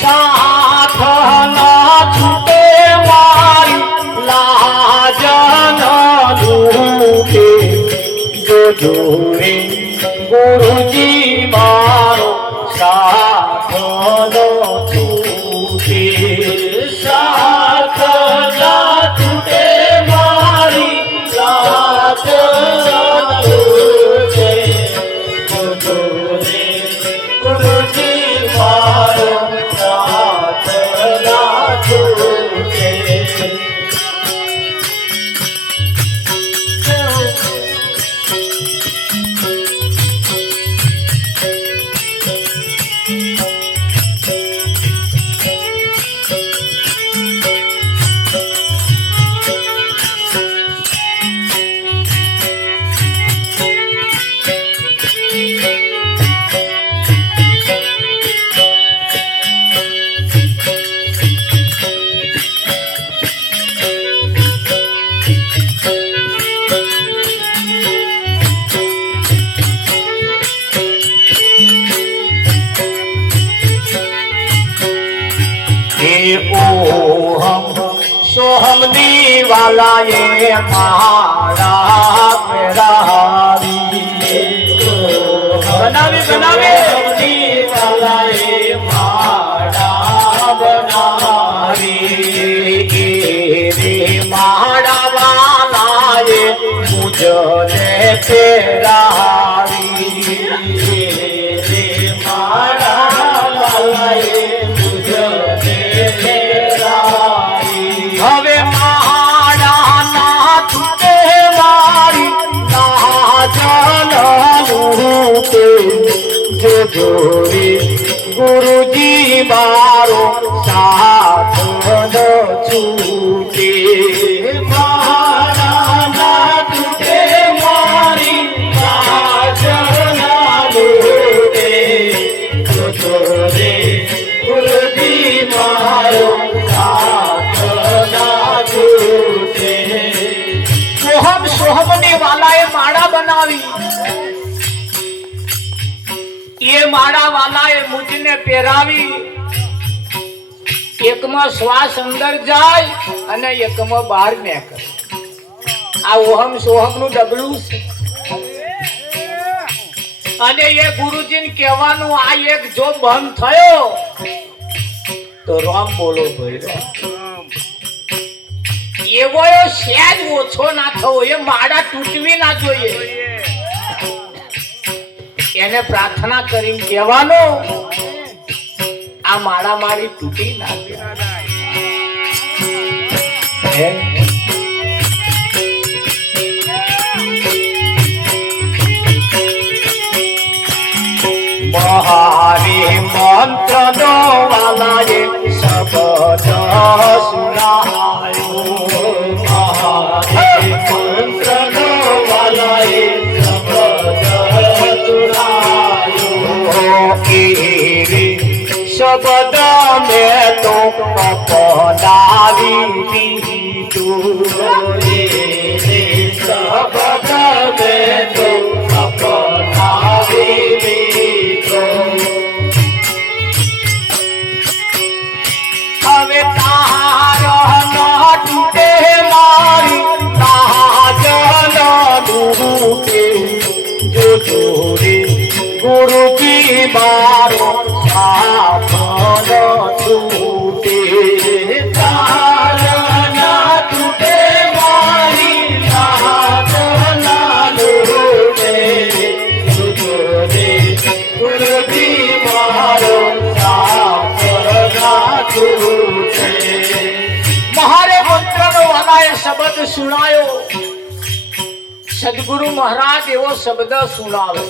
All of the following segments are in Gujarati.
साथ ना छूटे मारी लाज न लूटे जो जोरे गुरुजी मारो साथ न छूटे साथ ना छूटे मारी लाज न लूटे जो जोरे गुरुजी मारो साथ न छूटे। ओहम सोहम दीवाला ये मारा मेरावी बनावे बनावे दीवाला ये मारा बनावी रे मारा वाला ये मुझे तेरावी रे मारा वाला ये હવે મારા ના છૂટે મારી લાજ ન લૂટે જો જોરી ગુરુજી મારો સાથ ન છૂટે મારા ના છૂટે મારી લાજ ન લૂટે જો જોરી ગુરુજી મારો सोहम सोहमने वाला ये माड़ा बनावी ये माड़ा वाला ये मुझने પહેરાવી એકમાં શ્વાસ અંદર જાય અને એકમાં બહાર નીકળે આ ઓહમ સોહમ નું ડબલું છે અને એ ગુરુજીને કહેવાનું આ એક જો બંધ થયો તો રામ બોલો ભાઈ એવો સહેજ ઓછો ના થવો એ માળા તૂટવી ના જોઈએ એને પ્રાર્થના કરીને કહેવાનું આ માળા મારી તૂટી ના મહારી મંત્ર નો વાલા એ શબ્દ સુનાયો મહારી મંત્ર નો વાલા એ શબ્દ સુનાયો શબ્દ મેં તો અપનાવી દીધું શબ્દ મેં તો અપનાવી દીધું હવે તારા ના તૂટે મારી લાજ ન લૂટે જો જોરી ગુરુજી મારો સાથ ન છૂટે તારા ના તૂટે મારી લાજ ન લૂટે જો જોરી ગુરુજી મારો સાથ ન છૂટે महारे मंत्र नो वाला ये शब्द सुनायो सदगुरु महाराज एवो शब्द सुनावे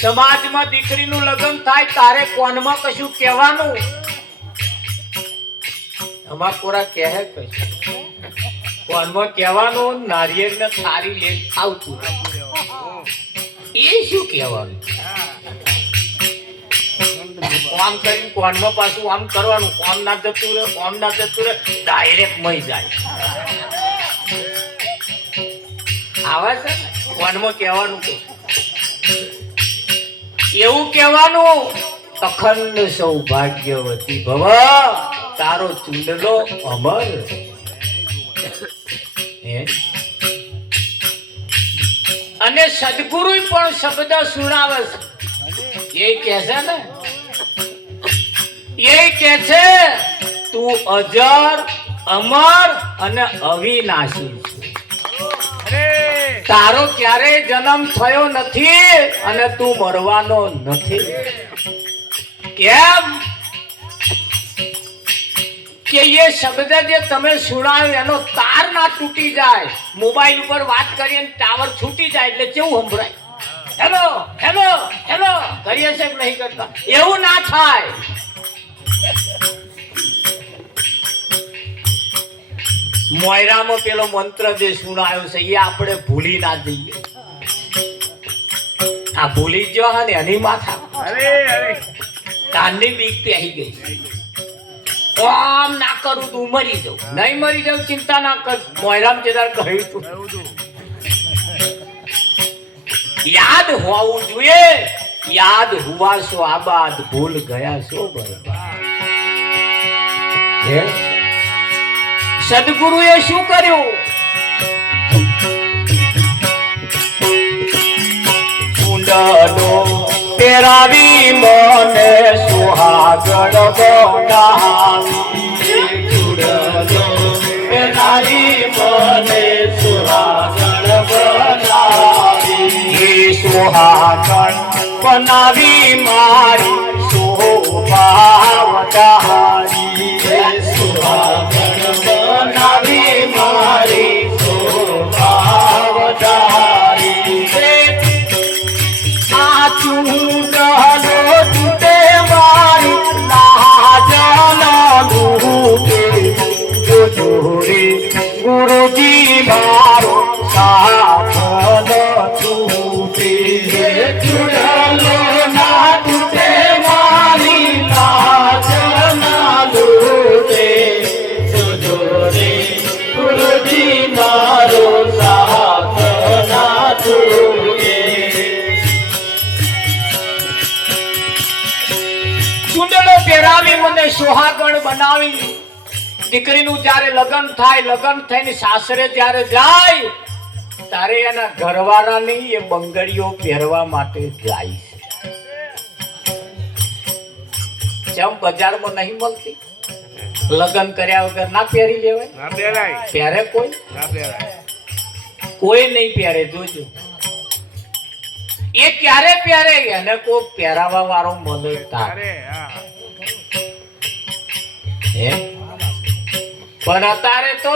समाज में दीकरी नु लग्न थाय तारे कोन में कशु कहेवानुं अमा पूरा कहे कशु कोन में कहेवानुं नारिયેળ ने थारी ले खावतुं ए शू कहेवानुं काम करीने कोन में पाछुं आम करवानुं कोम ना जतुं रे डायरेक्ट मई जाय आवा छे कोन में कहेवानुं એવું કહેવાનું અખંડ સૌભાગ્યવતી ભવ, તારો ચુંડલો અમર. અને સદગુરુ પણ શબ્દ સુણાવે છે. એ કહે છે ને, એ કહે છે તું અજર અમર અને અવિનાશી છે. તારો ક્યારેય જન્મ થયો નથી અને તું મરવાનો નથી. કેમ કે એ શબ્દ જે તમે સુણાવ્યો એનો તાર ના તૂટી જાય. મોબાઈલ ઉપર વાત કરીએ ટાવર છૂટી જાય એટલે કેવું સંભળાય, હેલો હેલો હેલો કરીએ છે નહીં કરતા, એવું ના થાય. મોયરામાં પેલો મંત્ર જે સુણાયો છે એ આપણે ભૂલી ના જઈએ. આ ભૂલી ગયો ને એની માથા કાનની બીક પહેરી ગઈ. આમ ના કરું તું મરી જાઉં, નહીં મરી જાઉં ચિંતા ના કર. મોયરામ જેદાર કહ્યું તું યાદ હોવું જોઈએ. યાદ હુવા સો આબાદ, ભૂલ ગયા સો બરબાદ. સદગુરુએ શું કર્યું? કુંડલો પેરાવી મને સુહાગણ બનાવી. કુંડલો પેરાવી મને સુહાગણ બનાવી. સુહાગણ બનાવી મારી શોભા વધારી. સુહાગણ બનાવી મારી શોભા વધારી. આ ચૂંડલો તૂટે મારી લાજ ના લૂટે. જોડે ગુરુજી મારો સાથ ન છૂટે. ચૂંડલો ના તૂટે મારી લાજ ના લૂટે. જોડે ગુરુજી મારો સાથ ના છૂટે. ચૂંડલો પહેરાવી મને સુહાગણ બનાવી. દીકરીનું જ્યારે લગ્ન થાય, લગ્ન થઈને સાસરે જ્યારે જાય તારે એના ઘરવાળાની એ બંગડીઓ પહેરવા માટે જાય છે. જેમ બજારમાં નહીં મળતી, લગ્ન કર્યા વગર ના પહેરી લેવાય. પહેરે કોઈ? કોઈ નહીં પહેરે. જોજો એ ક્યારે પહેરે એને કોઈ પહેરાવા વાળો મળે તારે. પણ અત્યારે તો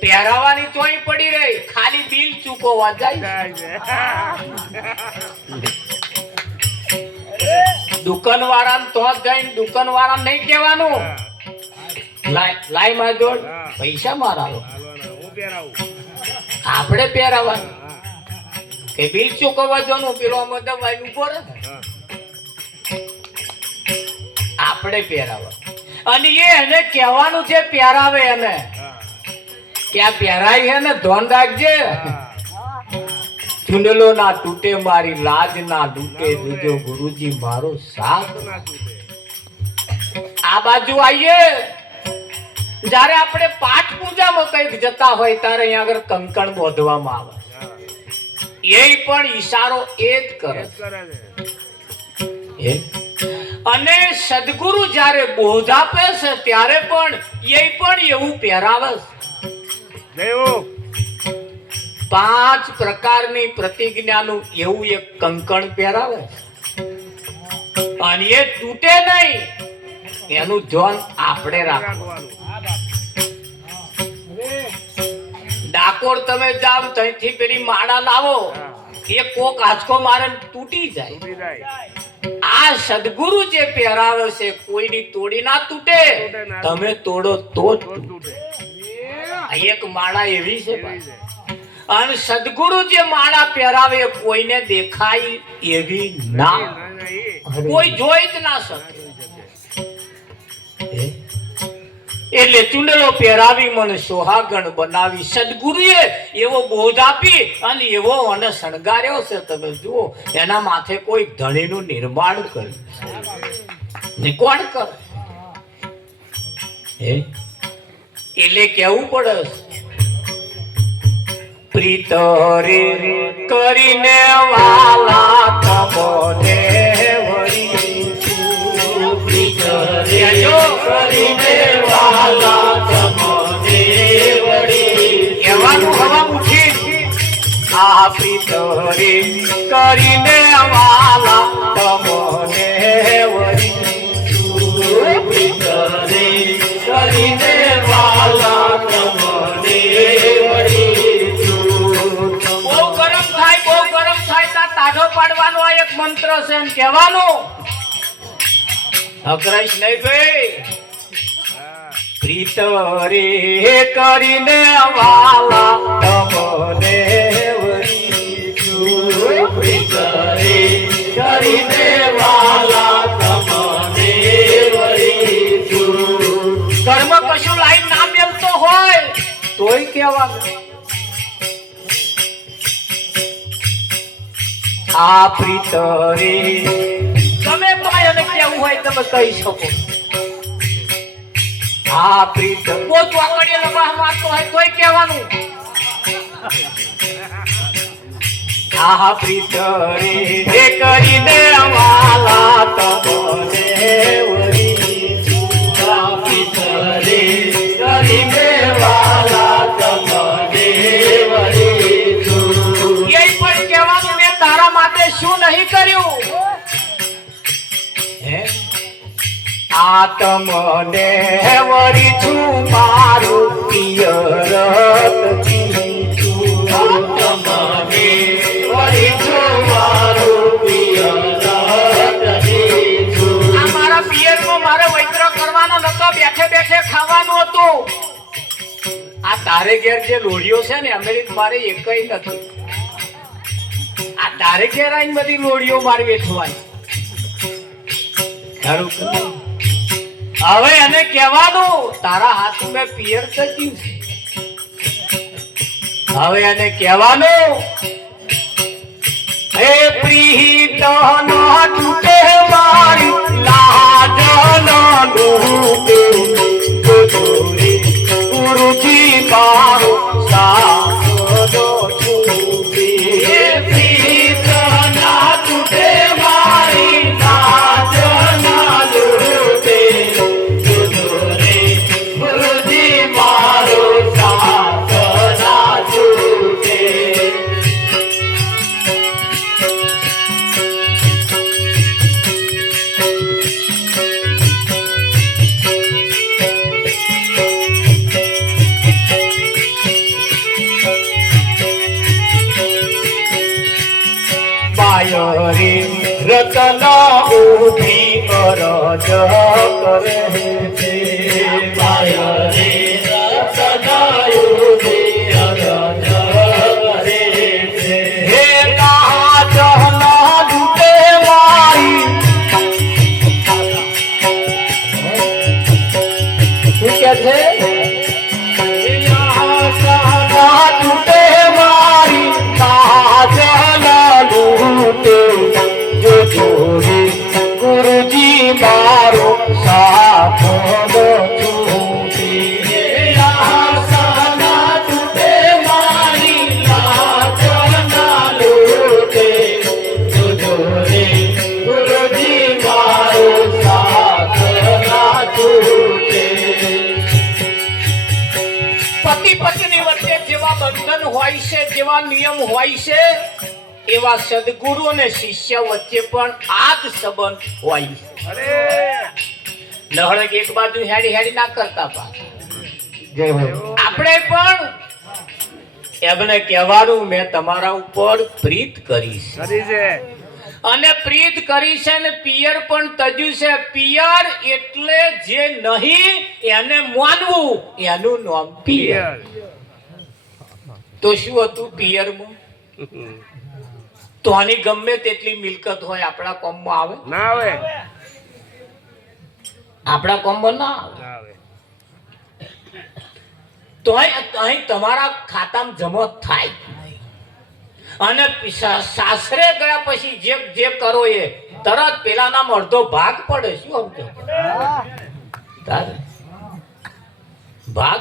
પહેરાવાની ચોઈ પડી રહી, ખાલી બિલ ચૂકવવા જાય. દુકાન વાળા તો જઈને દુકાન વાળા નહીં કહેવાનું લાઈ માં જોડ પૈસા મારા આપણે પહેરાવાનું કે બિલ ચૂકવવા જવાનું. પેલો મતલબ ઉભો રહે, આપણે પહેરાવા. અને એને કહેવાનું છે પહેરાવે એને કે આ પહેરાય છે ને ધોન રાખજે. ચૂંડલો ના તૂટે મારી લાજ ના લૂટે. જોજો ગુરુજી મારો સાથ. આ બાજુ આવીએ જ્યારે આપણે પાઠ પૂજામાં કઈક જતા હોય ત્યારે અહીંયા આગળ કંકણ બોધવામાં આવે. એ પણ ઈશારો એ જ કરે. અને સદગુરુ જ્યારે બોધ આપે છે ત્યારે પણ એ પણ એવું પહેરાવે છે. 5 પ્રકારની પ્રતિજ્ઞાનું એવું એક કંકણ પહેરાવે છે. અને એ તૂટે નહીં એનું ધ્યાન આપણે રાખવાનું. ડાકોર તમે જાવ ત્યાંથી પેલી માળા લાવો, એ કોક આંચકો મારે તૂટી જાય. આ સદગુરુ જે પહેરાવે છે કોઈની તોડી ના તૂટે. તમે તોડો તો જ તૂટે. એક માળા એવી છે. અને સદગુરુ જે માળા પહેરાવે કોઈને દેખાય એવી ના, કોઈ જોઈ જ ના શકે. એટલે ચુંડલો પહેરાવી મને સોહાગણ બનાવી. સદગુરુએ એવો બોધ આપી અને એવો મને શણગાર્યો છે. તમે જુઓ, એના માથે કોઈ ધણીનું નિર્માણ કર્યું ને કોણ કરે? એટલે કેવું પડે, પ્રીત રે કરીને વાલા તમોને વળી પ્રીત રે કરીને વાલા તમોને વળી કહેવાનું હવા ઉઠી. આ પ્રીત રે કરીને વાલા તમોને વળી પ્રીત રે કરીને વાલા તમોને તાજો પાડવાનો આ એક મંત્ર છે એમ કહેવાનો. અકરાઈશ નહીં ભાઈ. પ્રીત રે કરીને વાલા તમને વળી પ્રીત રે કરીને વાલા તમને વળી. કર્મ કશું લાઈન ના મેલતો હોય તોય કહેવાનું. આ પ્રીત રે તમે પાયને કેવું હોય તમે કહી શકો. આ પ્રીત પોત વાકડીએ લબાહ મારતો હોય તોય કહેવાનું. આ પ્રીત રે કરીને વાલા તમને વળી આ પ્રીત રે કરીને વાલા તમને વળી. એ પણ કહેવાનું મેં તારા માટે શું નહીં કર્યું. આ તમને વળી છું મારું પિયર તમને વળી છું મારું પિયર. આ મારા પિયરમાં મારે વૈત્ર કરવાનો નતો, બેઠે બેઠે ખાવાનું હતું. આ તારે ઘેર જે લોડીઓ છે ને અમેરિક મારે એકઈ નથી. આ તારે ઘેર આવીને બધી લોડીઓ મારી વેઠવાની. હવે એને કહેવાનું તારા હાથ મેં પિયર થયું છે. હવે એને કહેવાનું હે પ્રીત નો તૂટે મારી લાજ નો ડૂબે ગુરુજી મારો સાધો છૂટે. હે પ્રીત ના તૂટે મારી લાજ ના ડૂબે ગુરુજી મારો સાધો ના છૂટે. રે રતના ઉભી અરજ કરે છે. રે રતના ઉભી અરજ કરે છે. હે નાચ ના લૂટે મારી શું કે છે. લૂટે મારી નાચ ના લૂટે ગુરુજી મારો સાથ પતિ પત્ની વચ્ચે જેવા બંધન હોય છે, જેવા નિયમ હોય છે, એવા સદગુરુ અને શિષ્ય વચ્ચે પણ આ જ સંબંધ હોય. લહણક એક બાજુ હેડી હેડી ના કરતા આપણે પણ એમને કહેવાનું મેં તમારા ઉપર પ્રીત કરી છે અને પ્રીત કરી છે ને પિયર પણ તજ્યું છે. પિયર એટલે જે નહીં એને માનવું એનું નામ પિયર. તો શું હતું પિયરમાં? તો આની ગમે તેટલી મિલકત હોય આપણા કોમમાં આવે ના આવે? આપણા કોમમાં ના આવે. તોય અહીં તમારા ખાતામાં જમા થાય અને સાસરે ગયા પછી જે કરો એ તરત પેલાના અડધો ભાગ પડે. શું સમજો? ભાગ